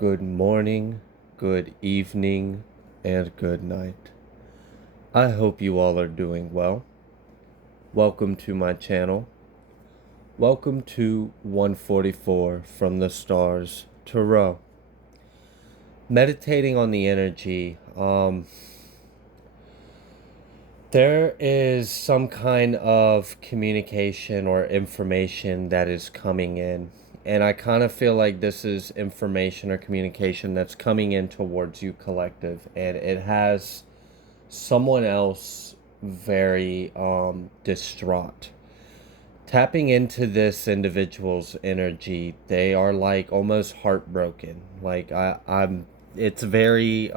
Good morning, good evening, and good night. I hope you all are doing well. Welcome to my channel. Welcome to 144 from the stars Tarot. Meditating on the energy. There is some kind of communication or information that is coming in. And I kind of feel like this is information or communication that's coming in towards you, collective. And it has someone else very distraught. Tapping into this individual's energy, they are like almost heartbroken. Like I'm it's very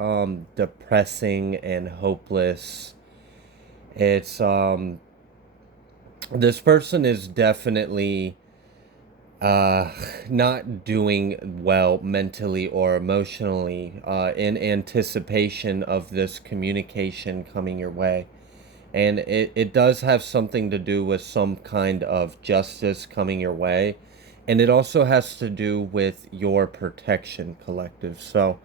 depressing and hopeless. It's this person is definitely uh not doing well mentally or emotionally in anticipation of this communication coming your way. And it does have something to do with some kind of justice coming your way, and it also has to do with your protection, collective. So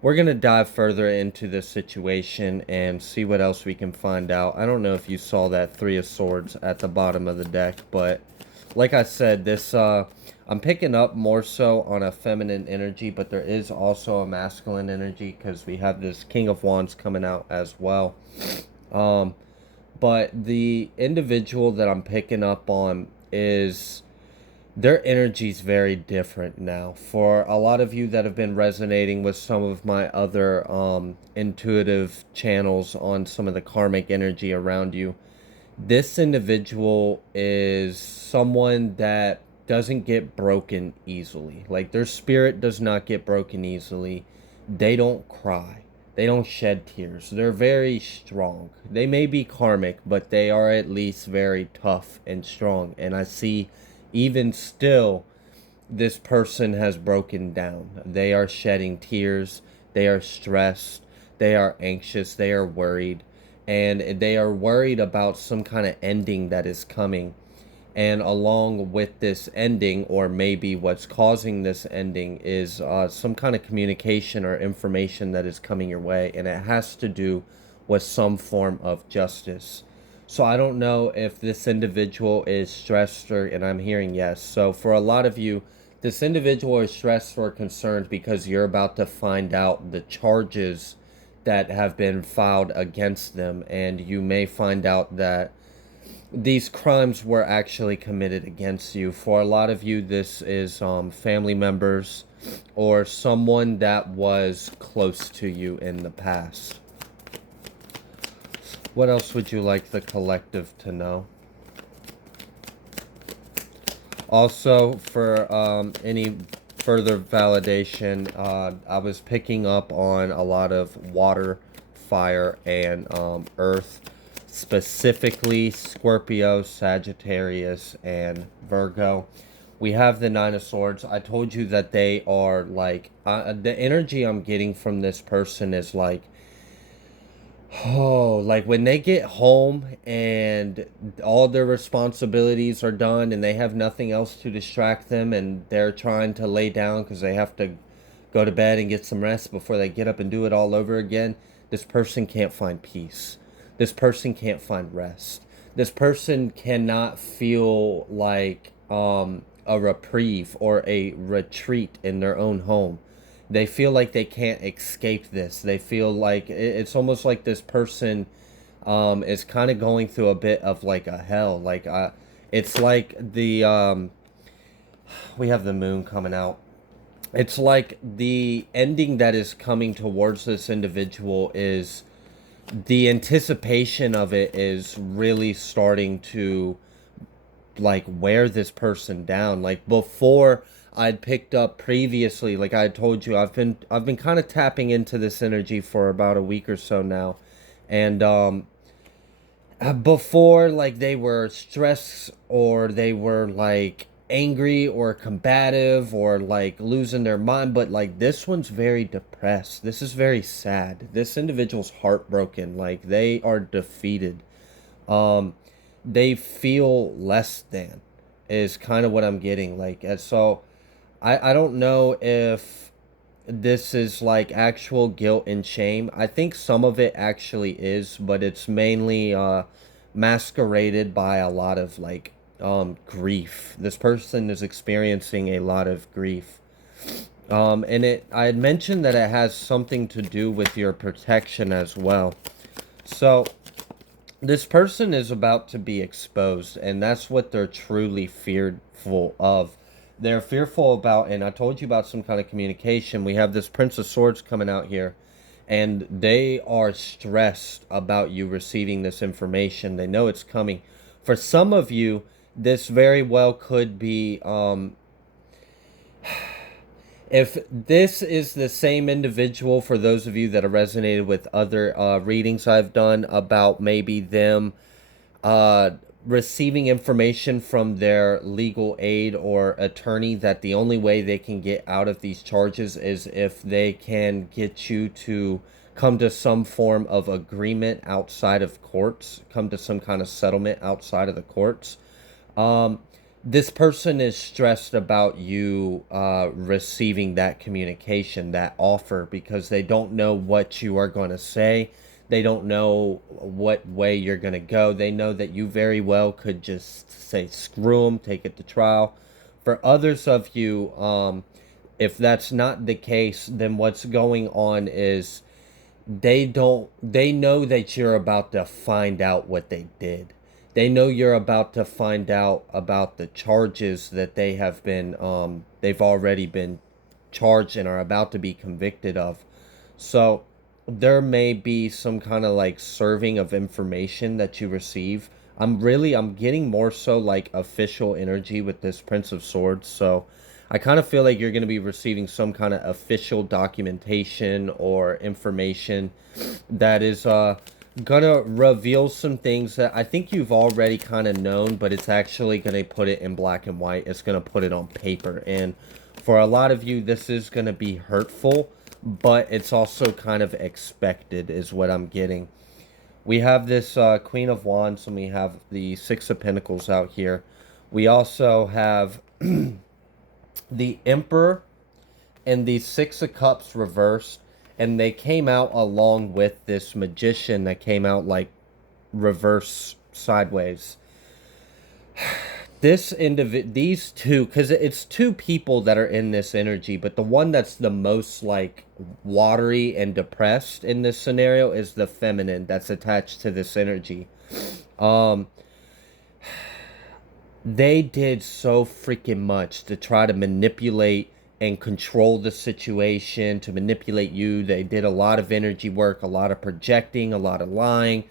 we're going to dive further into this situation and see what else we can find out. I don't know if you saw that Three of Swords at the bottom of the deck, but like I said, this I'm picking up more so on a feminine energy, but there is also a masculine energy because we have this King of Wands coming out as well. But the individual that I'm picking up on is their energy is very different now. For a lot of you that have been resonating with some of my other intuitive channels on some of the karmic energy around you, this individual is someone that doesn't get broken easily. Like, their spirit does not get broken easily. They don't cry. They don't shed tears. They're very strong. They may be karmic, but they are at least very tough and strong. And I see, even still, this person has broken down. They are shedding tears. They are stressed. They are anxious. They are worried. And they are worried about some kind of ending that is coming. And along with this ending, or maybe what's causing this ending, is some kind of communication or information that is coming your way. And it has to do with some form of justice. So I don't know if this individual is stressed, and I'm hearing yes. So for a lot of you, this individual is stressed or concerned because you're about to find out the charges that have been filed against them. And you may find out that these crimes were actually committed against you. For a lot of you, this is family members or someone that was close to you in the past. What else would you like the collective to know? Also, for any further validation, I was picking up on a lot of water, fire, and earth, specifically Scorpio, Sagittarius, and Virgo. We have the Nine of Swords. I told you that they are like, the energy I'm getting from this person is like, oh, like when they get home and all their responsibilities are done and they have nothing else to distract them, and they're trying to lay down because they have to go to bed and get some rest before they get up and do it all over again. This person can't find peace. This person can't find rest. This person cannot feel like a reprieve or a retreat in their own home. They feel like they can't escape this. They feel like it's almost like this person is kind of going through a bit of like a hell. Like it's like the we have the moon coming out. It's like the ending that is coming towards this individual is, the anticipation of it is really starting to like wear this person down. Like before, I'd picked up previously, like I told you, I've been kind of tapping into this energy for about a week or so now. And before, like, they were stressed or they were like angry or combative or like losing their mind, but like this one's very depressed. This is very sad. This individual's heartbroken. Like, they are defeated. um they feel less than, is kind of what I'm getting. Like, and so I don't know if this is like actual guilt and shame. I think some of it actually is, but it's mainly masqueraded by a lot of like grief. This person is experiencing a lot of grief. And I had mentioned that it has something to do with your protection as well. So this person is about to be exposed, and that's what they're truly fearful of. They're fearful about, and I told you about some kind of communication. We have this Prince of Swords coming out here, and they are stressed about you receiving this information. They know it's coming. For some of you, this very well could be if this is the same individual, for those of you that have resonated with other readings I've done about maybe them uh, receiving information from their legal aid or attorney that the only way they can get out of these charges is if they can get you to come to some form of agreement outside of courts, come to some kind of settlement outside of the courts. Um, this person is stressed about you receiving that communication, that offer, because they don't know what you are going to say. They don't know what way you're going to go. They know that you very well could just say, screw them, take it to trial. For others of you, if that's not the case, then what's going on is they know that you're about to find out what they did. They know you're about to find out about the charges that they have been they've already been charged and are about to be convicted of. So there may be some kind of like serving of information that you receive. I'm getting more so like official energy with this Prince of Swords. So I kind of feel like you're going to be receiving some kind of official documentation or information that is gonna reveal some things that I think you've already kind of known, but it's actually gonna put it in black and white. It's gonna put it on paper, and for a lot of you, this is gonna be hurtful, but it's also kind of expected, is what I'm getting. We have this Queen of Wands, and we have the Six of Pentacles out here. We also have the Emperor and the Six of Cups reversed, and they came out along with this Magician that came out like reverse sideways. These two, because it's two people that are in this energy, but the one that's the most like watery and depressed in this scenario is the feminine that's attached to this energy. Um, they did so freaking much to try to manipulate and control the situation, to manipulate you. They did a lot of energy work, a lot of projecting, a lot of lying,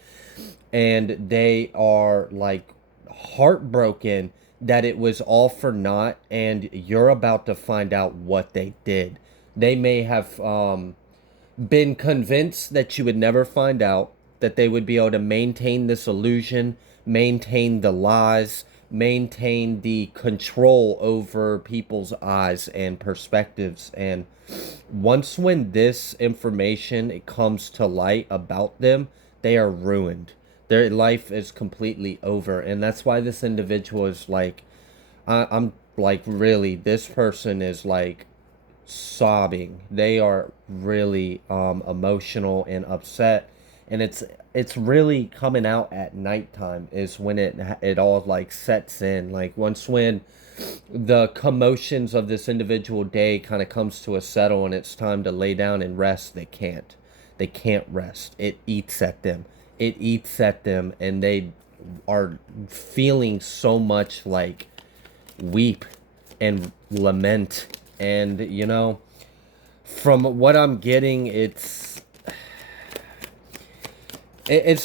and they are like heartbroken that it was all for naught, and you're about to find out what they did. They may have been convinced that you would never find out, that they would be able to maintain this illusion, maintain the lies, maintain the control over people's eyes and perspectives. And once when this information it comes to light about them, they are ruined. Their life is completely over. And that's why this individual is like, I'm like, really, this person is like sobbing. They are really emotional and upset, and it's really coming out at nighttime is when it all like sets in. Like once when the commotions of this individual day kind of comes to a settle and it's time to lay down and rest, they can't rest. It eats at them. It eats at them, and they are feeling so much like weep and lament. And you know, from what I'm getting, it's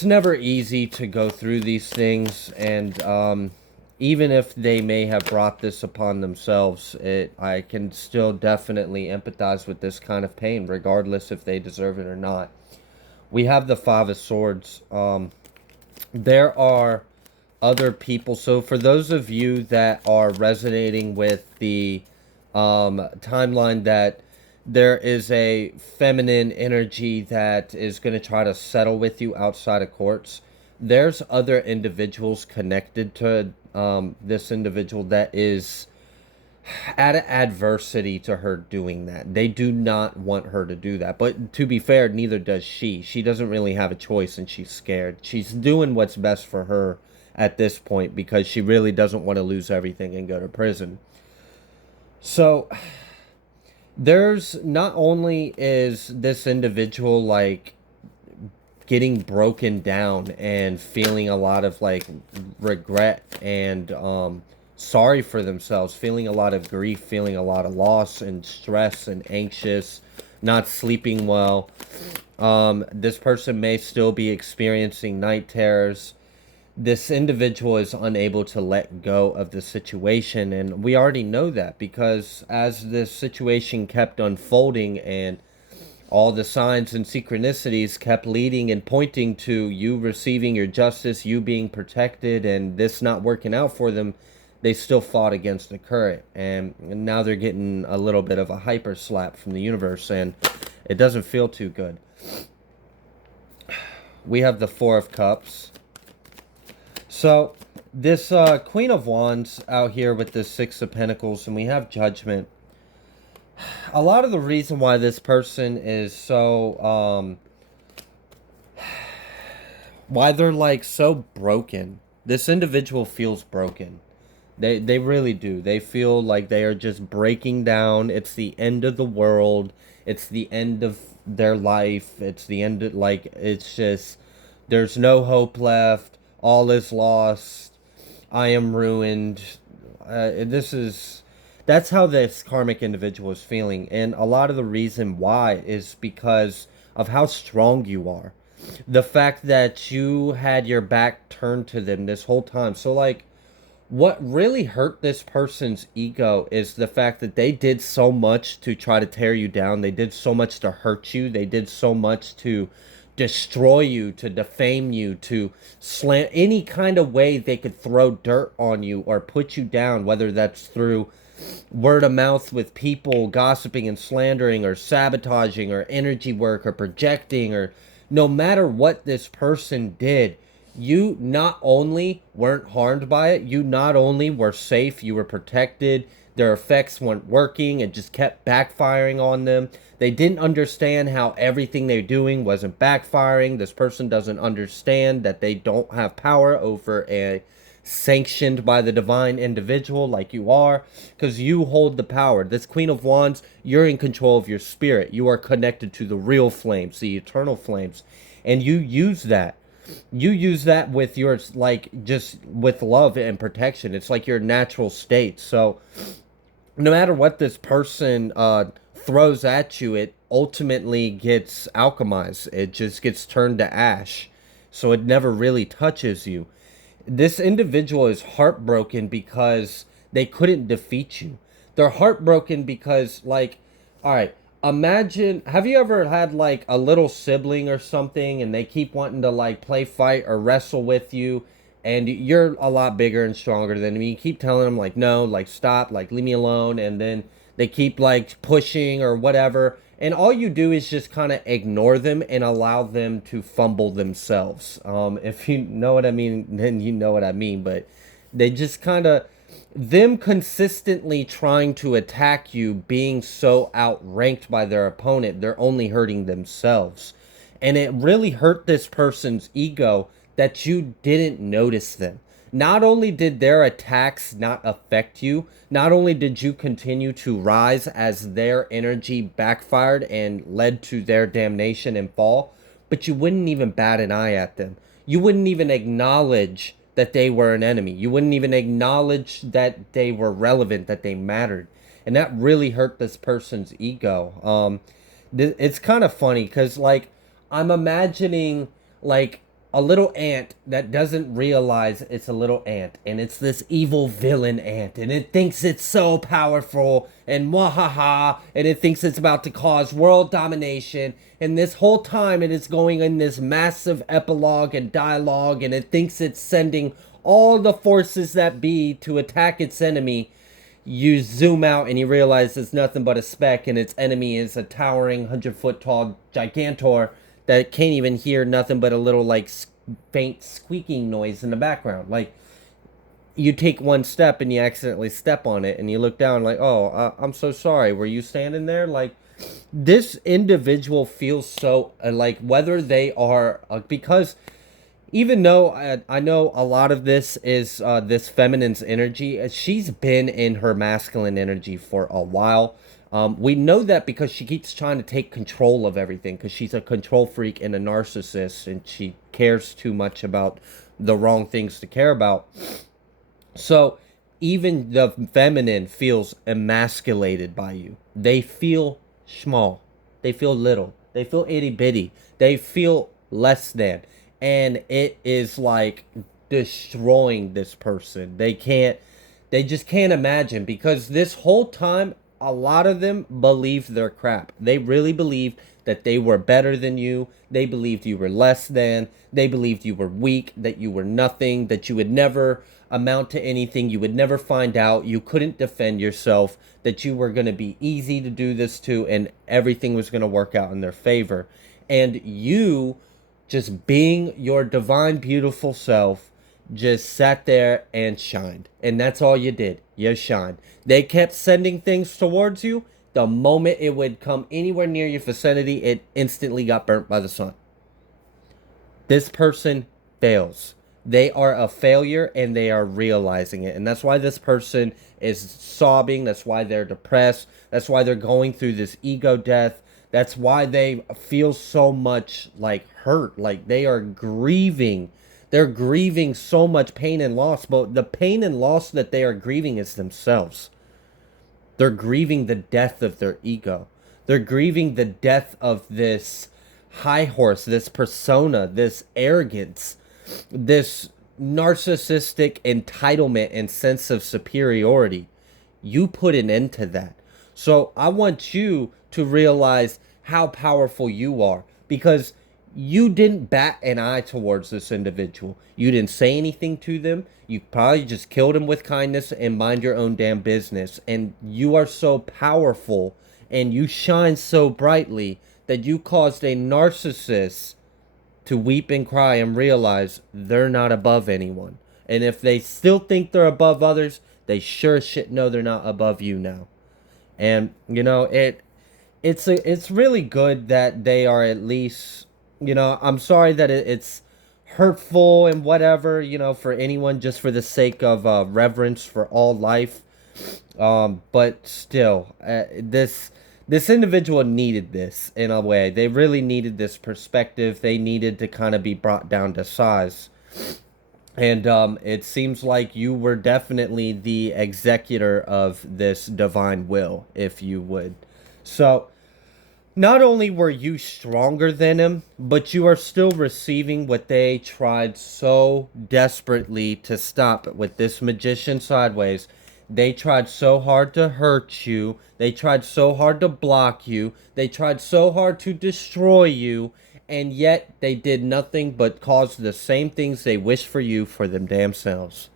never easy to go through these things. And even if they may have brought this upon themselves, I can still definitely empathize with this kind of pain, regardless if they deserve it or not. We have the Five of Swords. There are other people. So for those of you that are resonating with the timeline that there is a feminine energy that is going to try to settle with you outside of courts, there's other individuals connected to this individual that is add adversity to her doing that. They do not want her to do that. But to be fair, neither does she. She doesn't really have a choice and she's scared. She's doing what's best for her at this point because she really doesn't want to lose everything and go to prison. So there's not only is this individual like getting broken down and feeling a lot of like regret and sorry for themselves, feeling a lot of grief, feeling a lot of loss and stress and anxious, not sleeping well. This person may still be experiencing night terrors. This individual is unable to let go of the situation, and we already know that because as this situation kept unfolding and all the signs and synchronicities kept leading and pointing to you receiving your justice, you being protected, and this not working out for them, they still fought against the current. And now they're getting a little bit of a hyper slap from the universe, and it doesn't feel too good. We have the Four of Cups. So, this Queen of Wands out here with the Six of Pentacles, and we have Judgment. A lot of the reason why this person is so why they're like so broken, this individual feels broken. They really do. They feel like they are just breaking down. It's the end of the world. It's the end of their life. It's the end of, like, it's just there's no hope left. All is lost. I am ruined. This is that's how this karmic individual is feeling, and a lot of the reason why is because of how strong you are, the fact that you had your back turned to them this whole time. So like what really hurt this person's ego is the fact that they did so much to try to tear you down. They did so much to hurt you. They did so much to destroy you, to defame you, to slant any kind of way they could throw dirt on you or put you down, whether that's through word of mouth with people gossiping and slandering or sabotaging or energy work or projecting, or no matter what this person did, you not only weren't harmed by it, you not only were safe, you were protected. Their effects weren't working, it just kept backfiring on them. They didn't understand how everything they're doing wasn't backfiring. This person doesn't understand that they don't have power over a sanctioned by the divine individual like you are, because you hold the power. This Queen of Wands, you're in control of your spirit. You are connected to the real flames, the eternal flames, and you use that. You use that with your, like, just with love and protection. It's like your natural state. So no matter what this person throws at you, it ultimately gets alchemized. It just gets turned to ash. So it never really touches you. This individual is heartbroken because they couldn't defeat you. They're heartbroken because, like, all right, imagine, have you ever had like a little sibling or something and they keep wanting to like play fight or wrestle with you, and you're a lot bigger and stronger than them. You keep telling them like, no, like, stop, like, leave me alone, and then they keep like pushing or whatever, and all you do is just kind of ignore them and allow them to fumble themselves. If you know what I mean, then you know what I mean. But they just kind of, them consistently trying to attack you, being so outranked by their opponent, they're only hurting themselves. And it really hurt this person's ego that you didn't notice them. Not only did their attacks not affect you, not only did you continue to rise as their energy backfired and led to their damnation and fall, but you wouldn't even bat an eye at them. You wouldn't even acknowledge that they were an enemy. You wouldn't even acknowledge that they were relevant, that they mattered. And that really hurt this person's ego. It's kind of funny because, like, I'm imagining, like, a little ant that doesn't realize it's a little ant, and it's this evil villain ant, and it thinks it's so powerful and mwahaha, and it thinks it's about to cause world domination, and this whole time it is going in this massive epilogue and dialogue, and it thinks it's sending all the forces that be to attack its enemy. You zoom out and you realize it's nothing but a speck, and its enemy is a towering 100-foot tall gigantor that can't even hear nothing but a little like faint squeaking noise in the background. Like, you take one step and you accidentally step on it and you look down like, oh, I'm so sorry. Were you standing there? Like, this individual feels so like whether they are because even though I know a lot of this is this feminine's energy, she's been in her masculine energy for a while. We know that because she keeps trying to take control of everything because she's a control freak and a narcissist, and she cares too much about the wrong things to care about. So even the feminine feels emasculated by you. They feel small. They feel little. They feel itty bitty. They feel less than. And it is like destroying this person. They just can't imagine because this whole time, a lot of them believed their crap. They really believed that they were better than you. They believed you were less than. They believed you were weak, that you were nothing, that you would never amount to anything. You would never find out. You couldn't defend yourself, that you were going to be easy to do this to, and everything was going to work out in their favor. And you, just being your divine, beautiful self, just sat there and shined. And that's all you did. You shined. They kept sending things towards you. The moment it would come anywhere near your vicinity, it instantly got burnt by the sun. This person fails. They are a failure and they are realizing it. And that's why this person is sobbing. That's why they're depressed. That's why they're going through this ego death. That's why they feel so much like hurt. Like they are grieving. They're grieving so much pain and loss. But the pain and loss that they are grieving is themselves. They're grieving the death of their ego. They're grieving the death of this high horse, this persona, this arrogance, this narcissistic entitlement and sense of superiority. You put an end to that. So I want you to realize how powerful you are because you didn't bat an eye towards this individual. You didn't say anything to them. You probably just killed him with kindness and mind your own damn business. And you are so powerful and you shine so brightly that you caused a narcissist to weep and cry and realize they're not above anyone. And if they still think they're above others, they sure as shit know they're not above you now. And you know, it's really good that they are at least, you know, I'm sorry that it's hurtful and whatever, you know, for anyone just for the sake of reverence for all life. But still, this individual needed this in a way. They really needed this perspective. They needed to kind of be brought down to size. And it seems like you were definitely the executor of this divine will, if you would. So, not only were you stronger than him, but you are still receiving what they tried so desperately to stop with this magician sideways. They tried so hard to hurt you. They tried so hard to block you. They tried so hard to destroy you. And yet they did nothing but cause the same things they wish for you for them damn selves.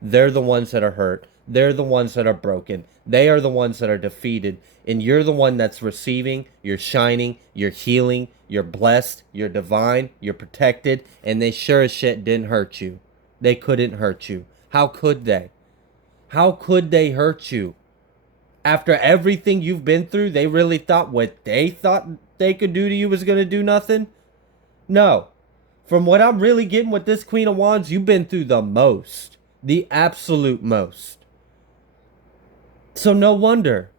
They're the ones that are hurt. They're the ones that are broken. They are the ones that are defeated. And you're the one that's receiving. You're shining. You're healing. You're blessed. You're divine. You're protected. And they sure as shit didn't hurt you. They couldn't hurt you. How could they? How could they hurt you? After everything you've been through, they really thought what they thought they could do to you was going to do nothing? No. From what I'm really getting with this Queen of Wands, you've been through the most. The absolute most. So no wonder.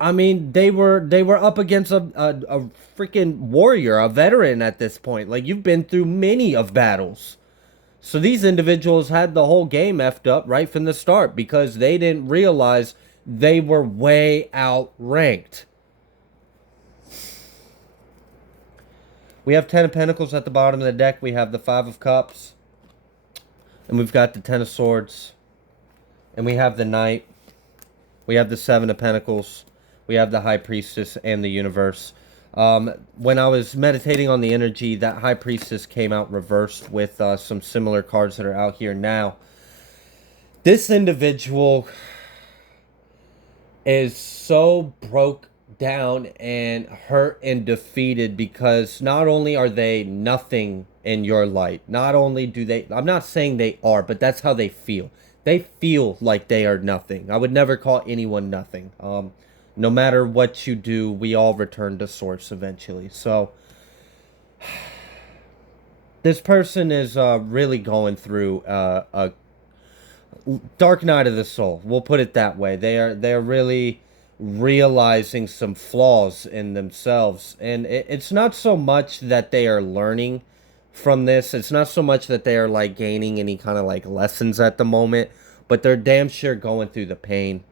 I mean, they were up against a freaking warrior, a veteran at this point. Like, you've been through many of battles. So these individuals had the whole game effed up right from the start because they didn't realize they were way outranked. We have 10 of Pentacles at the bottom of the deck. We have the 5 of Cups. And we've got the 10 of Swords. And we have the Knight. We have the 7 of Pentacles. We have the High Priestess and the Universe. When I was meditating on the energy, that High Priestess came out reversed with some similar cards that are out here now. This individual is so broke down and hurt and defeated because not only are they nothing in your light, not only do they, I'm not saying they are, but that's how they feel. They feel like they are nothing. I would never call anyone nothing. No matter what you do, we all return to source eventually. So this person is really going through a dark night of the soul. We'll put it that way. They are really realizing some flaws in themselves, and it's not so much that they are learning from this. It's not so much that they are like gaining any kind of like lessons at the moment, but they're damn sure going through the pain.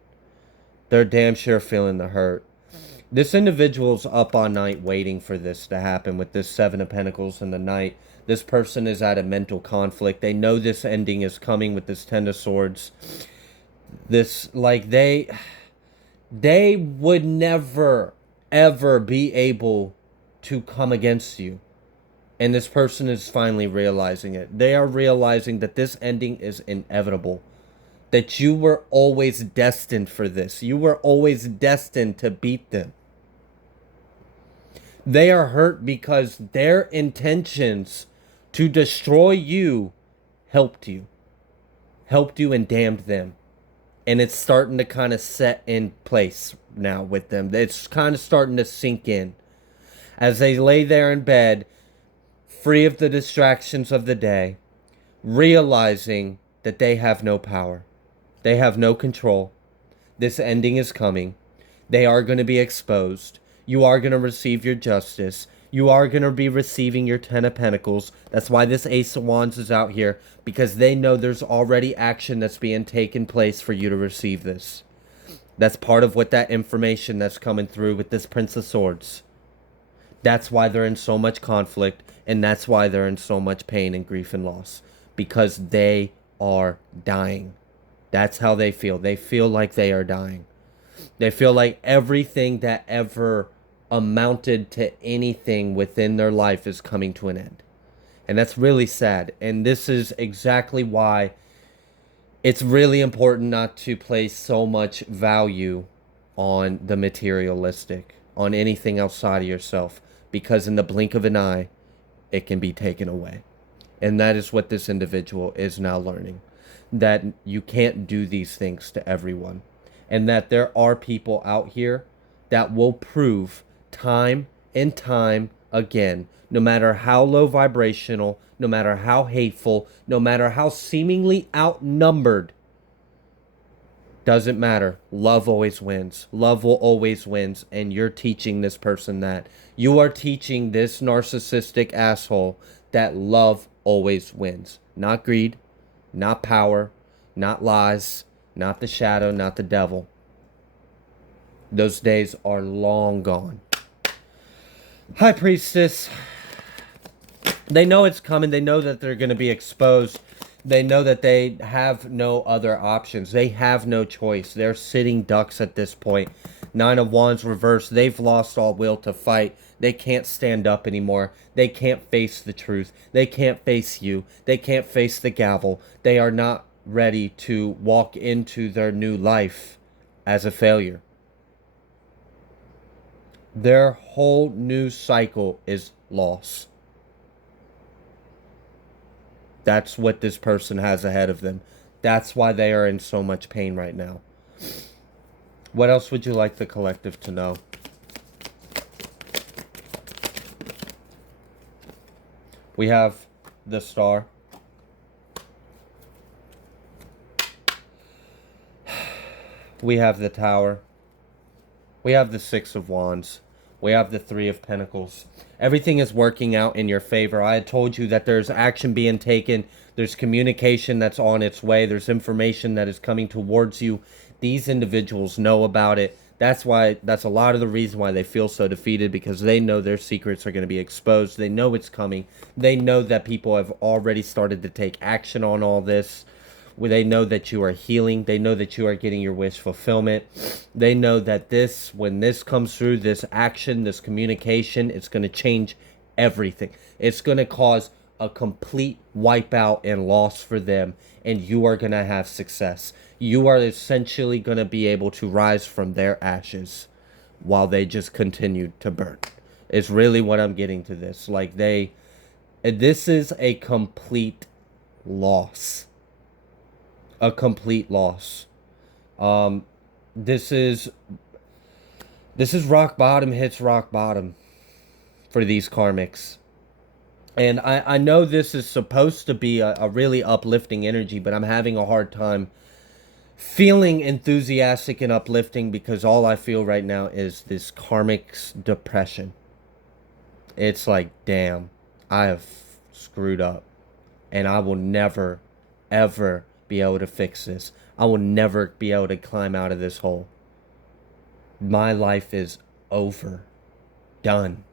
They're damn sure feeling the hurt. This individual's up all night waiting for this to happen with this Seven of Pentacles in the night. This person is at a mental conflict. They know this ending is coming with this Ten of Swords. This, like, they would never, ever be able to come against you. And this person is finally realizing it. They are realizing that this ending is inevitable. That you were always destined for this. You were always destined to beat them. They are hurt because their intentions to destroy you helped you. Helped you and damned them. And it's starting to kind of set in place now with them. It's kind of starting to sink in. As they lay there in bed, free of the distractions of the day, realizing that they have no power. They have no control. This ending is coming. They are going to be exposed. You are going to receive your justice. You are going to be receiving your Ten of Pentacles. That's why this Ace of Wands is out here, because they know there's already action that's being taken place for you to receive this. That's part of what that information that's coming through with this Prince of Swords. That's why they're in so much conflict, and that's why they're in so much pain and grief and loss, because they are dying. That's how they feel. They feel like they are dying. They feel like everything that ever amounted to anything within their life is coming to an end. And that's really sad. And this is exactly why it's really important not to place so much value on the materialistic, on anything outside of yourself, because in the blink of an eye, it can be taken away. And that is what this individual is now learning. That you can't do these things to everyone. And that there are people out here that will prove time and time again, no matter how low vibrational, no matter how hateful, no matter how seemingly outnumbered, doesn't matter. Love always wins. Love will always wins. And you're teaching this person that. You are teaching this narcissistic asshole that love always wins. Not greed, not power, not lies, not the shadow, not the devil. Those days are long gone. High Priestess. They know it's coming. They know that they're going to be exposed. They know that they have no other options. They have no choice. They're sitting ducks at this point. Nine of Wands reversed. They've lost all will to fight. They can't stand up anymore. They can't face the truth. They can't face you. They can't face the gavel. They are not ready to walk into their new life as a failure. Their whole new cycle is loss. That's what this person has ahead of them. That's why they are in so much pain right now. What else would you like the collective to know? We have the Star. We have the Tower. We have the Six of Wands. We have the Three of Pentacles. Everything is working out in your favor. I had told you that there's action being taken. There's communication that's on its way. There's information that is coming towards you. These individuals know about it. That's a lot of the reason why they feel so defeated, because they know their secrets are going to be exposed. They know it's coming. They know that people have already started to take action on all this. They know that you are healing. They know that you are getting your wish fulfillment. They know that when this comes through, this action, this communication, it's going to change everything. It's going to cause a complete wipeout and loss for them, and you are going to have success. You are essentially going to be able to rise from their ashes while they just continue to burn. It's really what I'm getting to this. Like this is a complete loss a complete loss. Um, this is rock bottom hits rock bottom for these karmics. And I know this is supposed to be a really uplifting energy, but I'm having a hard time feeling enthusiastic and uplifting because all I feel right now is this karmic's depression. It's like, damn, I have screwed up. And I will never, ever be able to fix this. I will never be able to climb out of this hole. My life is over. Done.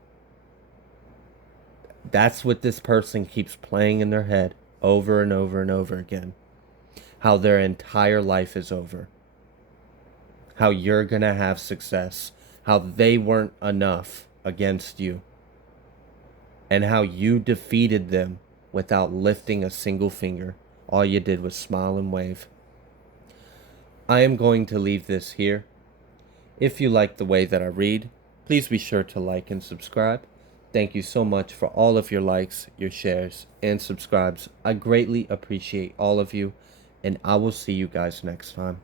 That's what this person keeps playing in their head over and over and over again. How their entire life is over. How you're going to have success. How they weren't enough against you. And how you defeated them without lifting a single finger. All you did was smile and wave. I am going to leave this here. If you like the way that I read, please be sure to like and subscribe. Thank you so much for all of your likes, your shares, and subscribes. I greatly appreciate all of you, and I will see you guys next time.